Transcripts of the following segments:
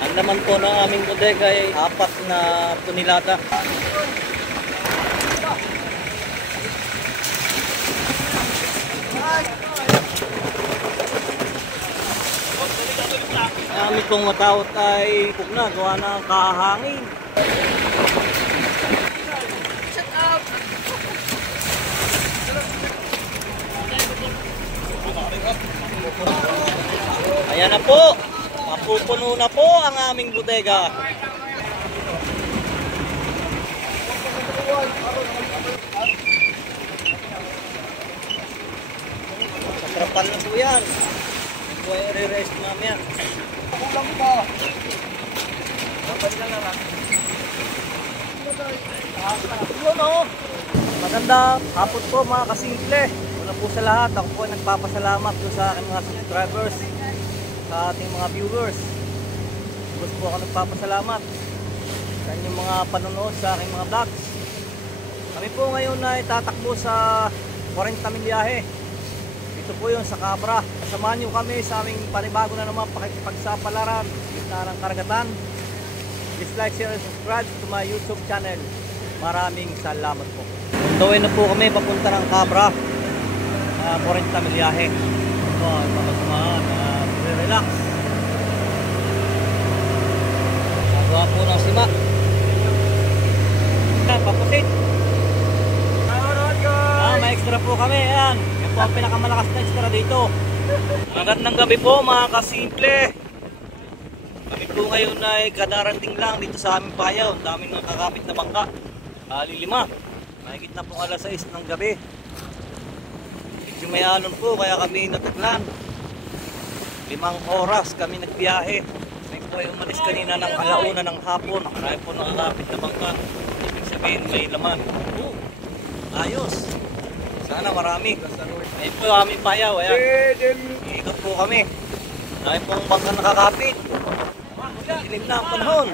Ang laman po ng aming bodega ay 4 na tonelada. Ang aming pong matawat ay pugna, gawa ng kahangin. Ayan na po, mapupuno na po ang aming bodega. Satrapan na po yan. Ito ay re-rest namin yan. Kulang pa. Magandang hapon po mga kasimple. Una po sa lahat, ako po ay nagpapasalamat po sa aking mga subscribers, sa ating mga viewers. Gusto po ako nagpapasalamat sa inyong mga panonood sa aking mga vlogs. Kami po ngayon ay tatakbo sa 40 milyahe. Ito po yun sa Cabra. Samahan nyo kami sa aming panibago na naman pakikipagsapalaran gitna ng karagatan. Please like, share, and subscribe to my YouTube channel. Maraming salamat po. Gawin na po kami papunta ng Cabra. 40 milyahe. Ito ay papasamahan. Relax. Nagawa po ng sima. Papusit. May extra po kami. Ayan. Yan po ang pinakamalakas na extra dito. Magandang gabi po mga kasimple. Kami po ngayon ay kadarating lang dito sa aming payaw. Ang daming nakakapit na bangka. Lilima. Mahigit na po alas 6 ng gabi. Medyo may alon po kaya kami nataglan. 5 oras kami nagbiyahe. May po ay umalis kanina ng alauna ng hapon. Marami po nakakapit na bangka. Ibig sabihin may laman. Ayos. Sana marami. Ayun po yung aming payaw. Ayan. Iikot po kami. Marami po ang bangka nakakapit. Dilim na ang panahon.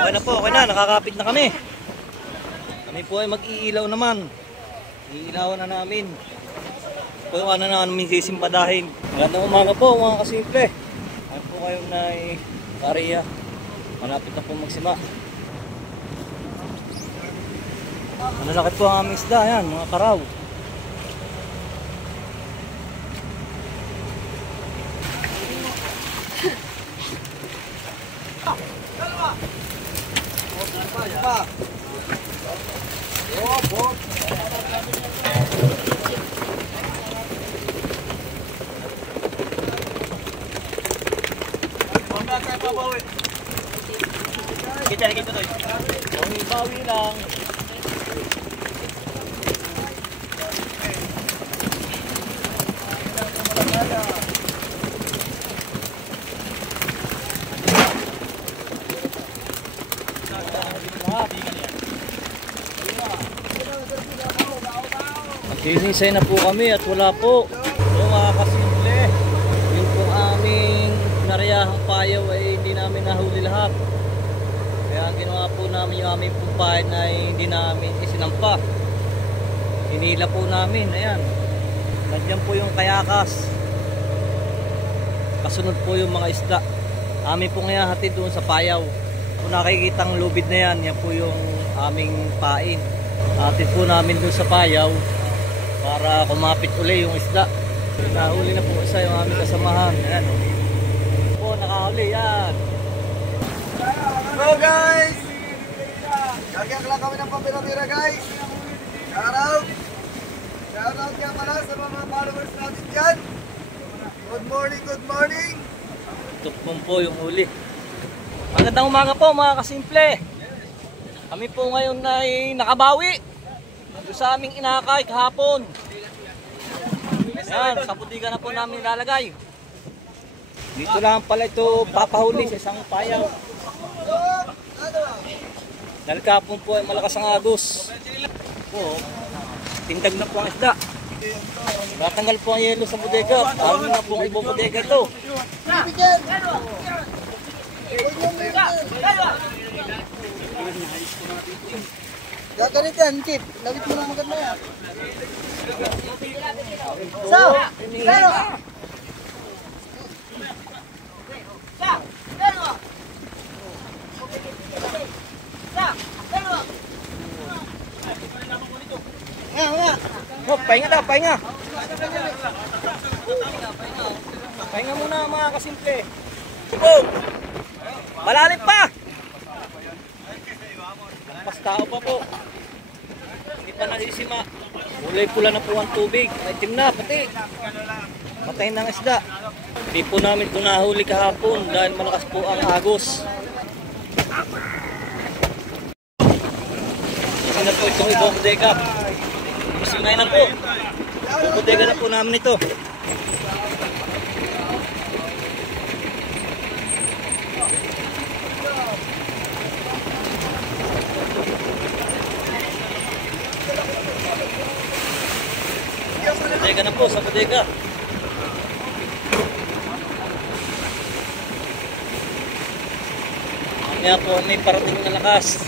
Okay na po, okay na, nakakapit na kami. Kami po ay mag-iilaw naman. Iilawan na namin. Po yung ano na namin sisimpadahin. Magandang umaga po mga kasimple. Ay po kayo na area. Malapit na po magsima. Malalaki po ang aming isda, yan, mga karaw. Kita lagi tuloy. Bawi lang. Sinisay na po kami at wala po. So mga kasimple, yung pong aming nariyahang payaw ay hindi namin nahuli lahat. Kaya ang ginawa po namin yung aming pumpahin ay hindi namin isinampa. Hinila po namin, ayan. Nandiyan po yung kayakas. Kasunod po yung mga isda. Amin po ngayon hatid doon sa payaw. Kung nakikita ang lubid na yan, yan po yung aming pain. Hatid po namin doon sa payaw para kumapit uli yung isda. Nahuli na po isa yung aming kasamahan. Ayan po, nakahuli yan. Hello guys! Gagyak lang kami ng pambira-bira guys. Shoutout! Shoutout nga pala sa mga followers natin dyan. Good morning, good morning! Tukpong po yung huli. Magandang umaga po mga kasimple. Kami po ngayon ay nakabawi doon sa aming inakay kahapon. Ayan, sa budiga na po namin ilalagay. Dito lang pala ito papahuli sa isang payaw. Dahil kahapon po ay malakas ang agos. Po, tindag na po ang isda. Natanggal po ang yelo sa bodega. Tawag na po ang ibang bodega ito. Gaganit yan, Chip. Lawit mo lang maganda yan. So, pero... Oh, pahinga daw, pahinga. Pahinga muna mga kasimple. Oh! Malalim pa! Mas tao pa po. Hindi pa nasisima. Kulay pula na po ang tubig. Itim na, pati. Patay ng isda. Hindi po namin ito nahuli kahapon dahil malakas po ang agos. Ito na po itong ibang bodega. Singay na po. Bodega na po namin ito. Bodega na po sa bodega. Kaya po may parating na lakas.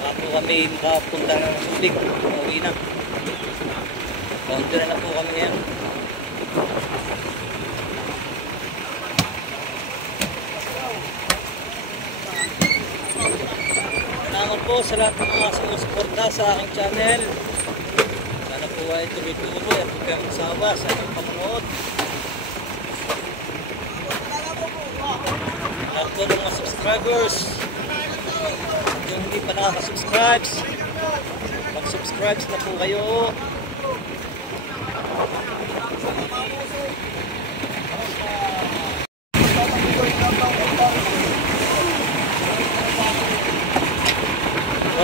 Bago kami makapunta ng Subic, pauwi na. Kaunti na po kami ngayon. Salamat po sa lahat ng mga sumusuporta sa aking channel. Sana po ay tuloy-tuloy at huwag kayong masawa sa aking pamanood. Lahat po ng mga subscribers. Kung hindi pa nakaka-subscribe, mag-subscribe na po kayo.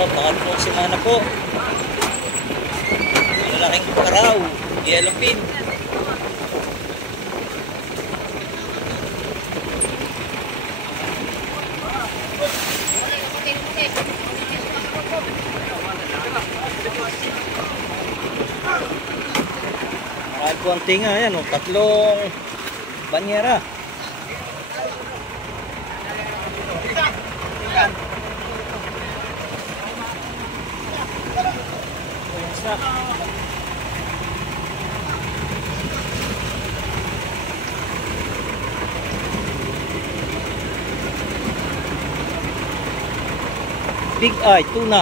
Pangatlong semana po. Malalaking karaw, yellow pin. Marami po ang tinga, yan, tatlong banyera. Big eye, tuna.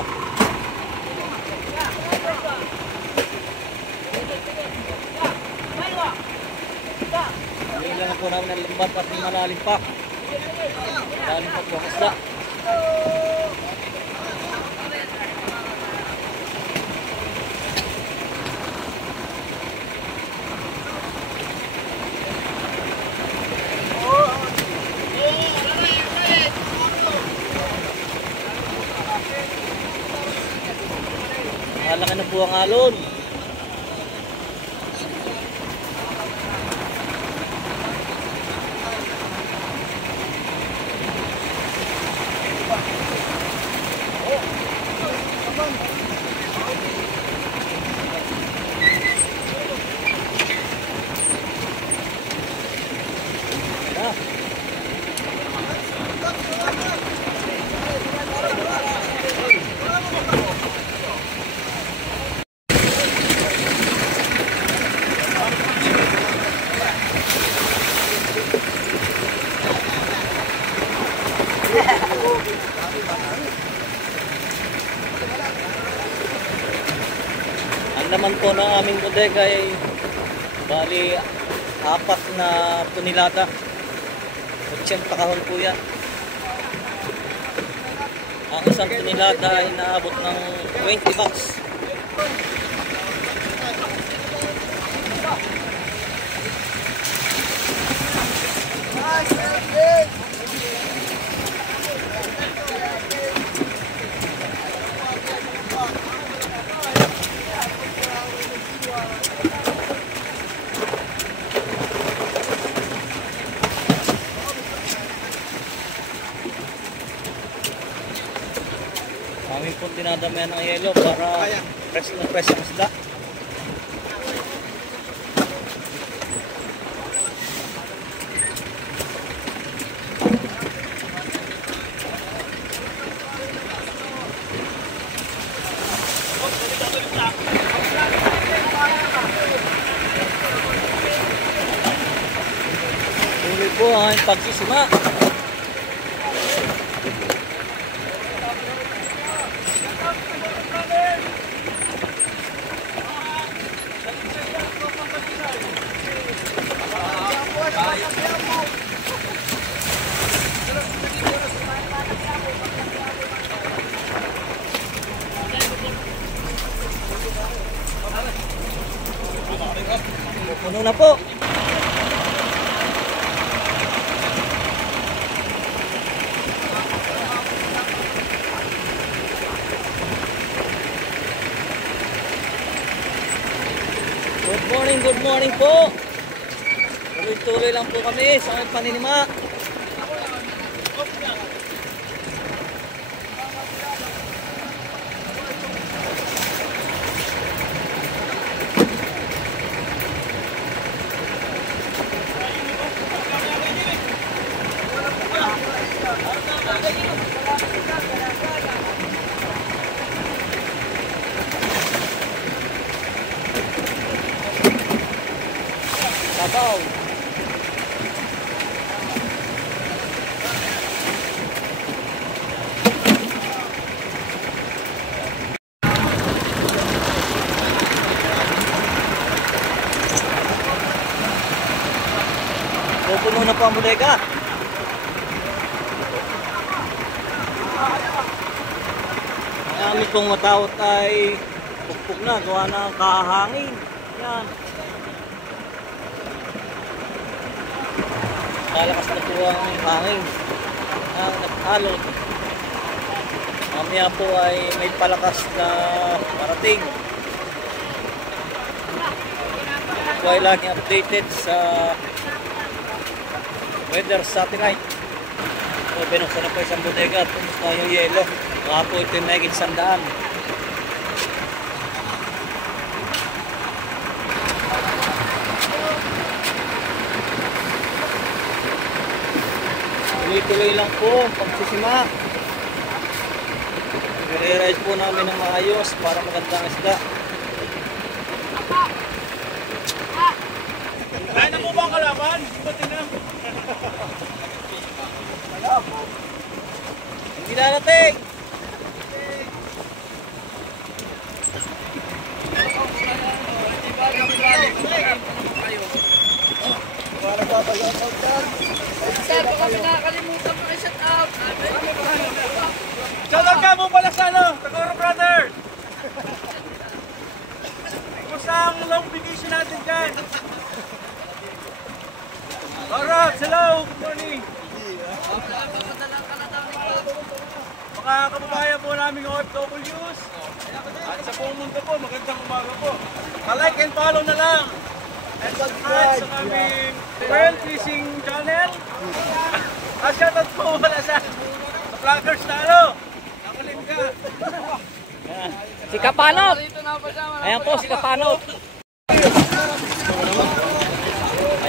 Pamila na po namin ang lambat at malalim pa. Malalim pa po ang isda. Malaki na po ang alon. Ang laman po ng aming bodega ay bali 4 na tonelada. 80 kahon po yan. Ang isang tonelada ay naabot ng 20 bucks. Kami po dinadamayan ng yelo para fresh na fresh ang isda. po ang aming pagsisima. Puno na po. Good morning po. Tuloy-tuloy lang po kami sa aming paninima. Sabaw. Pupuno na po ang bodega. Ang aming pong matawat ay pukpuk na, gawa ng kahangin. Yan. Lalakas na po ang hangin ang naghalot. Mamaya po ay may palakas na parating. Po ay laging updated sa weather satellite. So binuksan na po isang bodega at pumus na yung yelo. Mga po ito yung mahigit 100. Tuloy-tuloy lang po pagsisima. I-re-ride po namin ng maayos para magandang isda. Kaya na po ba ang kalaban? Buti na. Hindi narating! Sir, baka kami nakakalimutan mo i-shut out. Shoutout ka mo pala sa Tagoro Brother! Kumusta ang long vacation natin dyan? Alright, hello, good morning! Mga kababayan po namin OFWs at sa buong mundo po, magandang umaga po. Like and follow na lang and subscribe sa aming Pearl Fishing Channel. At shoutout po pala sa vloggers na nakulim ka. Si Kapanot! Ayan po si Kapanot!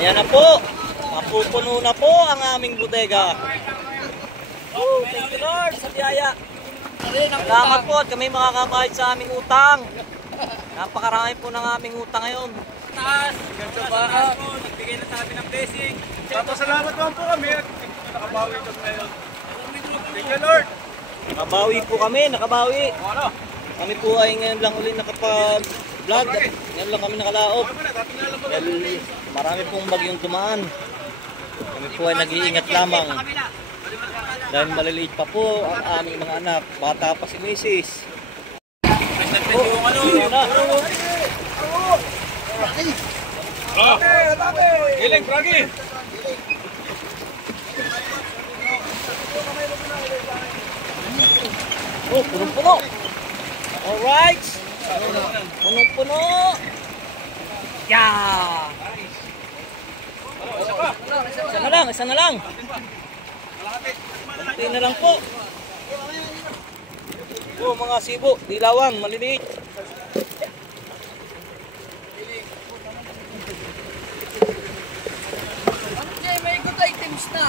Ayan na po! Mapupuno na po ang aming bodega. Thank you Lord sa biyaya. Salamat po at kami makakabahid sa aming utang. Napakarami po ng aming utang ngayon. Taas! Ganito ba? Nagbigay na sa amin ng blessing. Salamat naman po kami at nakabawi ito ngayon. Thank you Lord! Nakabawi po kami, nakabawi. Kami po ay ngayon lang ulit nakapag-vlog. Ngayon lang kami nakalaop. Dahil marami pong bagyong dumaan. Kami po ay nag-iingat lamang. Dahil maliliit pa po ang aming mga anak. Bata pa si Mrs. Giling, Fragi! Oh, punong-puno. Alright. Punong-puno. Yeah. Isa na lang. Kunti na lang po. Oh, mga sibo, dilawan, maliliit. May good items na.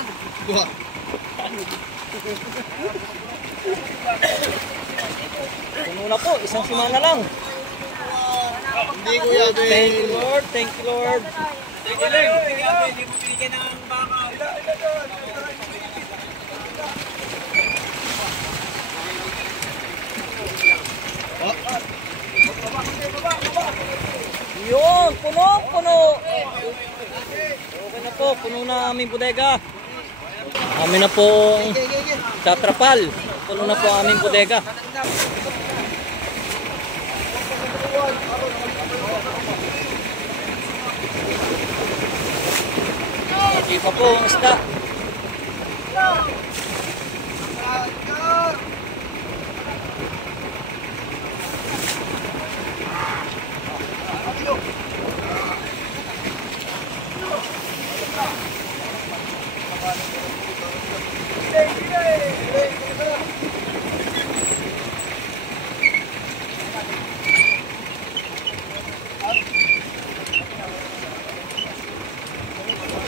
Puno na po, isang simana lang. Hindi ko yan. Thank you Lord, thank you Lord. Giling! Hindi mo binigyan ng baka. Yun, puno. Okay na po, puno na aming bodega. Kami na po sa trapal. Puno na po aming bodega. Hindi pa po ang isda.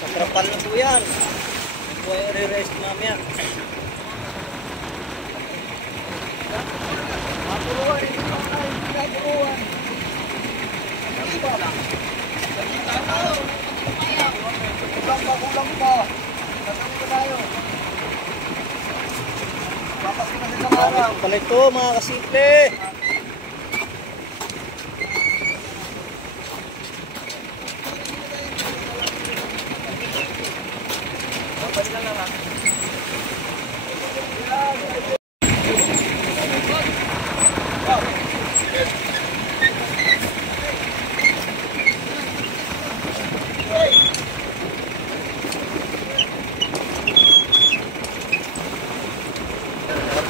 Sa trapal na po yan. Yan po ay re-rest namin. Kulang pa. Kasama ko tayo. Papasin na silang araw. Pala ito mga kasimple.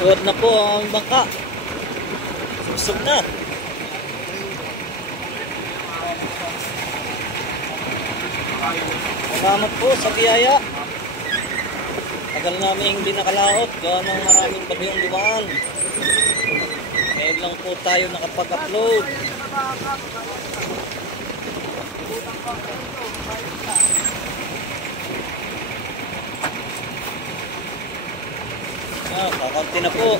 Tuwad na po ang bangka. Susog na. Salamat po sa biyaya. Tagal namin hindi nakalaot. Gawa ng maraming bagyong dumaan. Ngayon lang po tayo nakapag-upload. Kakunti na po.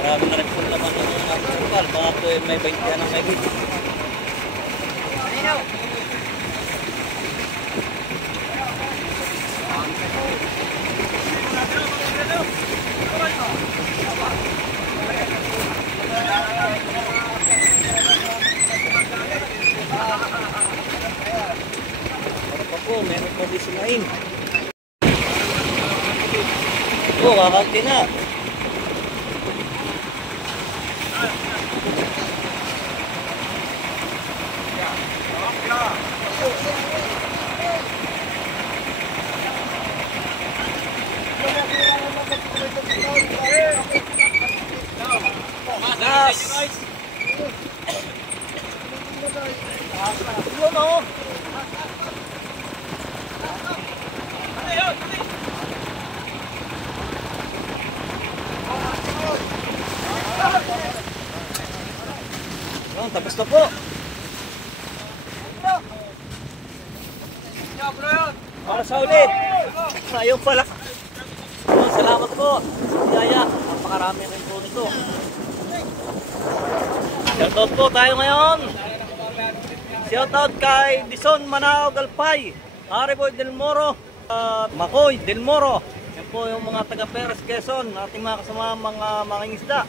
Marami na rin po naman ng mga kapal. Mga po may 20 anong may hit. Ano pa po, meron po disinain. Oo, kakanti na. Yun o. Tapos na po. Para sa ulit. Ayun pala. Salamat po. Yaya. Napakarami rin po nito. Shoutout po tayo ngayon. Shoutout kay Dison Manao Galpay, Hariboy Del Moro, Makoy Del Moro. Yan po yung mga taga Perez Quezon, ating mga kasama mga mangingisda.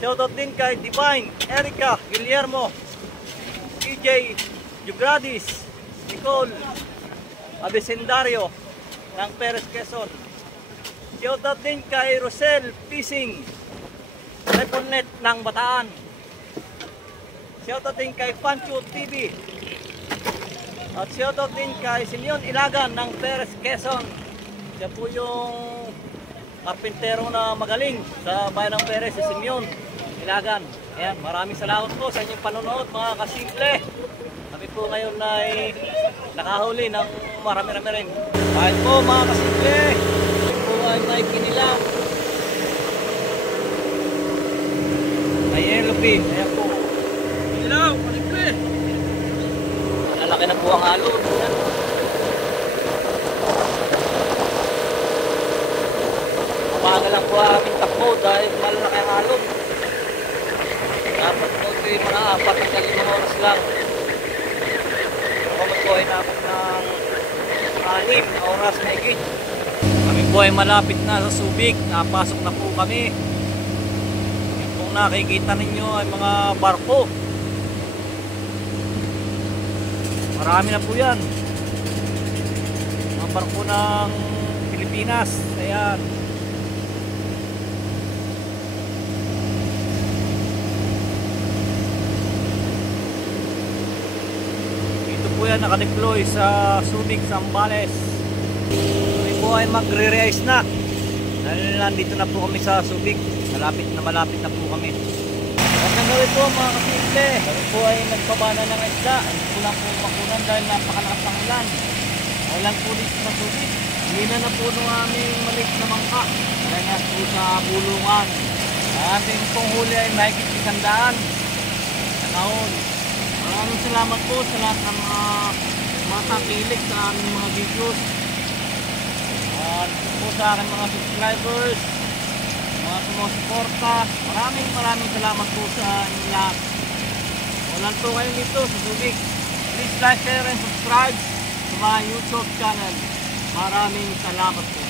Shoutout din kay Divine, Erica, Guillermo, EJ Jugradis, Nicole Abecendario ng Perez Quezon. Shoutout din kay Rosel Pising, Reponet ng Bataan. Shoutout din kay Pancho TV. At shoutout din kay Simeon Ilagan ng Perez Quezon. Siya po yung karpintero na magaling sa bayan ng Perez, si Simeon Ilagan. Ayan, maraming salamat po sa inyong panonood mga kasimple. Kami po ngayon ay nakahuli ng marami-rami rin. Kahit po mga kasimple, kami po ay may kinilang. May yellow fin, ayan po. Ilaw, kasimple. Lalaki na po ang alon. Ayan. Umaga lang po ang aming takbo dahil malalaki ang alon. Dapat po ito yung mga 4 oras lang. Kung po ay dapat ng 6 na oras na higit. Kami po ay malapit na sa Subic. Napasok na po kami. Yung pong nakikita ninyo ay mga barko. Marami na po yan. Mga barko ng Pilipinas. Ayan. Po yan nakadeploy sa Subic, Zambales. Kami po ay magre-realize na dahil nandito na po kami sa Subic. Malapit na po kami. At nagawin po mga kasimple, kami po ay nagpabana ng isda. Hindi po lang po makunan dahil napakalakas ng ulan. Ulan po dito sa Subic. Hindi na napuno aming maliit na mangka dahil nga po sa bulungan. Ang aming pong huli ay mahigit 100 na taon. Maraming salamat po sa lahat ng mga kakilig sa aming mga videos. At po sa aking mga subscribers, mga sumusuporta. Maraming salamat po sa inyo lahat. Walang po kayo dito sa Subic. Please like, share, and subscribe sa my YouTube channel. Maraming salamat po.